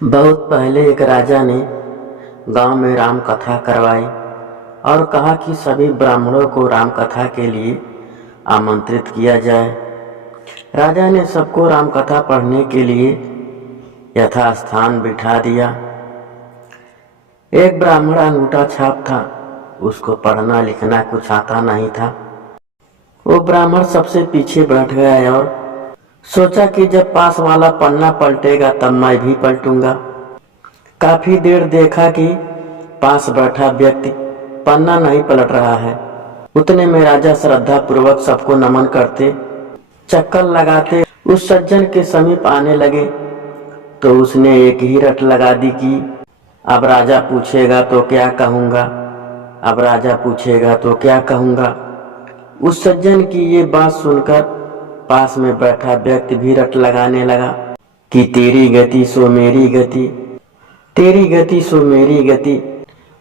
बहुत पहले एक राजा ने गांव में राम कथा करवाई और कहा कि सभी ब्राह्मणों को राम कथा के लिए आमंत्रित किया जाए। राजा ने सबको राम कथा पढ़ने के लिए यथास्थान बिठा दिया। एक ब्राह्मण अंगूठा छाप था, उसको पढ़ना लिखना कुछ आता नहीं था। वो ब्राह्मण सबसे पीछे बैठ गया और सोचा कि जब पास वाला पन्ना पलटेगा तब मैं भी पलटूंगा। काफी देर देखा कि पास बैठा व्यक्ति पन्ना नहीं पलट रहा है। उतने में राजा श्रद्धा पूर्वक सबको नमन करते चक्कर लगाते उस सज्जन के समीप आने लगे तो उसने एक ही रट लगा दी कि अब राजा पूछेगा तो क्या कहूँगा, अब राजा पूछेगा तो क्या कहूँगा। उस सज्जन की ये बात सुनकर पास में बैठा व्यक्ति भी रट लगाने लगा कि तेरी गति सो मेरी गति, तेरी गति सो मेरी गति।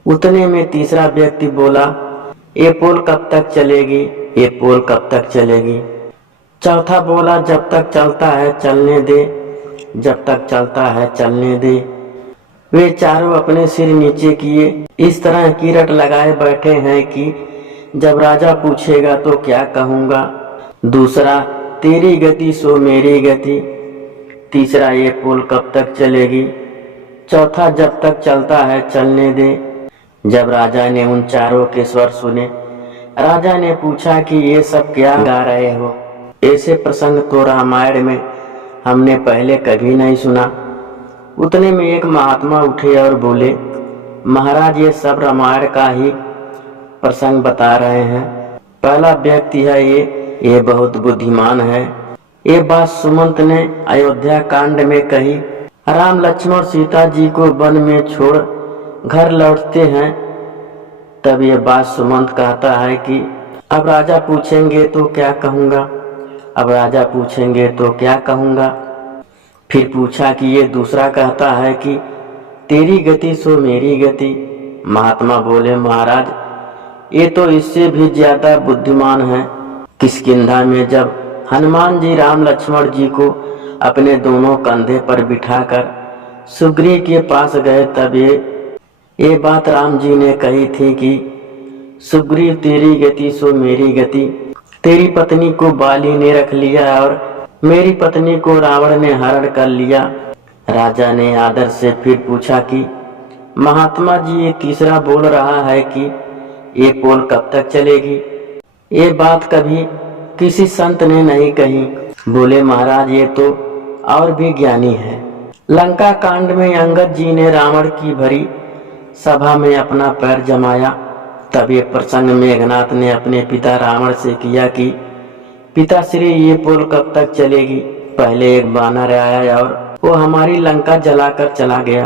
उतने में तीसरा व्यक्ति बोला, ये पोल कब तक चलेगी, ये पोल कब तक चलेगी। चौथा बोला, जब तक चलता है चलने दे, जब तक चलता है चलने दे। वे चारों अपने सिर नीचे किए इस तरह की रट लगाए बैठे हैं कि जब राजा पूछेगा तो क्या कहूँगा। दूसरा, तेरी गति सो मेरी गति। तीसरा, ये पुल कब तक चलेगी। चौथा, जब तक चलता है चलने दे। जब राजा ने उन चारों के स्वर सुने, राजा ने पूछा कि ये सब क्या गा रहे हो। ऐसे प्रसंग तो रामायण में हमने पहले कभी नहीं सुना। उतने में एक महात्मा उठे और बोले, महाराज ये सब रामायण का ही प्रसंग बता रहे हैं। पहला व्यक्ति है ये बहुत बुद्धिमान है। ये बात सुमंत ने अयोध्या कांड में कही। राम लक्ष्मण सीता जी को वन में छोड़ घर लौटते हैं, तब ये बात सुमंत कहता है कि अब राजा पूछेंगे तो क्या कहूँगा, अब राजा पूछेंगे तो क्या कहूँगा। फिर पूछा कि ये दूसरा कहता है कि तेरी गति सो मेरी गति। महात्मा बोले, महाराज ये तो इससे भी ज्यादा बुद्धिमान है। किष्किंधा में जब हनुमान जी राम लक्ष्मण जी को अपने दोनों कंधे पर बिठाकर सुग्रीव के पास गए, तब ये बात राम जी ने कही थी कि सुग्रीव तेरी गति सो मेरी गति। तेरी पत्नी को बाली ने रख लिया और मेरी पत्नी को रावण ने हरण कर लिया। राजा ने आदर से फिर पूछा कि महात्मा जी ये तीसरा बोल रहा है कि ये पोल कब तक चलेगी। ये बात कभी किसी संत ने नहीं कही। बोले, महाराज ये तो और भी ज्ञानी है। लंका कांड में अंगद जी ने रावण की भरी सभा में अपना पैर जमाया, तब ये प्रसंग मेघनाथ ने अपने पिता रावण से किया कि पिताश्री ये पोल कब तक चलेगी। पहले एक बानर आया और वो हमारी लंका जलाकर चला गया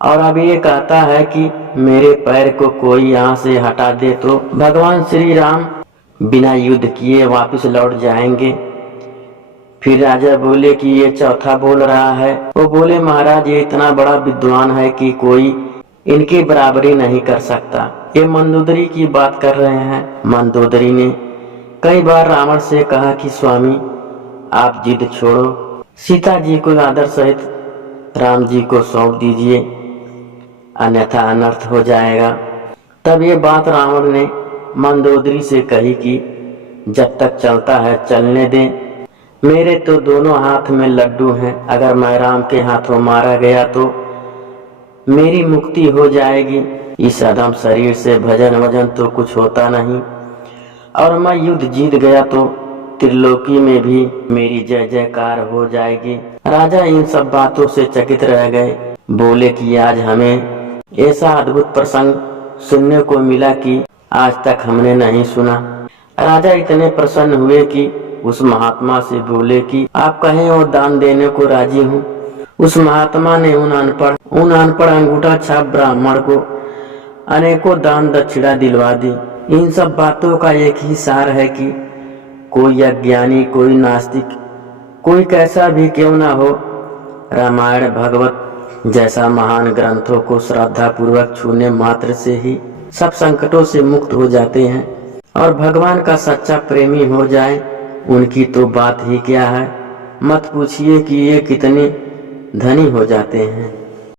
और अब ये कहता है कि मेरे पैर को कोई यहाँ से हटा दे तो भगवान श्री राम बिना युद्ध किए वापस लौट जाएंगे। फिर राजा बोले कि ये चौथा बोल रहा है। वो बोले, महाराज ये इतना बड़ा विद्वान है कि कोई इनकी बराबरी नहीं कर सकता। ये मंदोदरी की बात कर रहे हैं। मंदोदरी ने कई बार रावण से कहा कि स्वामी आप जिद छोड़ो, सीता जी को आदर सहित राम जी को सौंप दीजिए, अन्यथा अनर्थ हो जाएगा। तब ये बात रावण ने मंदोदरी से कही कि जब तक चलता है चलने दे। मेरे तो दोनों हाथ में लड्डू हैं, अगर मैं राम के हाथों मारा गया तो मेरी मुक्ति हो जाएगी। इस अधम शरीर से भजन वजन तो कुछ होता नहीं और मैं युद्ध जीत गया तो त्रिलोकी में भी मेरी जय जयकार हो जाएगी। राजा इन सब बातों से चकित रह गए। बोले कि आज हमें ऐसा अद्भुत प्रसंग सुनने को मिला कि आज तक हमने नहीं सुना। राजा इतने प्रसन्न हुए कि उस महात्मा से बोले कि आप कहें और दान देने को राजी हूँ। उस महात्मा ने उन अनपढ़ अंगूठा छाप ब्राह्मण को अनेकों दान दक्षिणा दिलवा दी। इन सब बातों का एक ही सार है कि कोई अज्ञानी, कोई नास्तिक, कोई कैसा भी क्यों ना हो, रामायण भगवत जैसा महान ग्रंथों को श्रद्धा पूर्वक छूने मात्र से ही सब संकटों से मुक्त हो जाते हैं और भगवान का सच्चा प्रेमी हो जाए, उनकी तो बात ही क्या है। मत पूछिए कि ये कितनी धनी हो जाते हैं।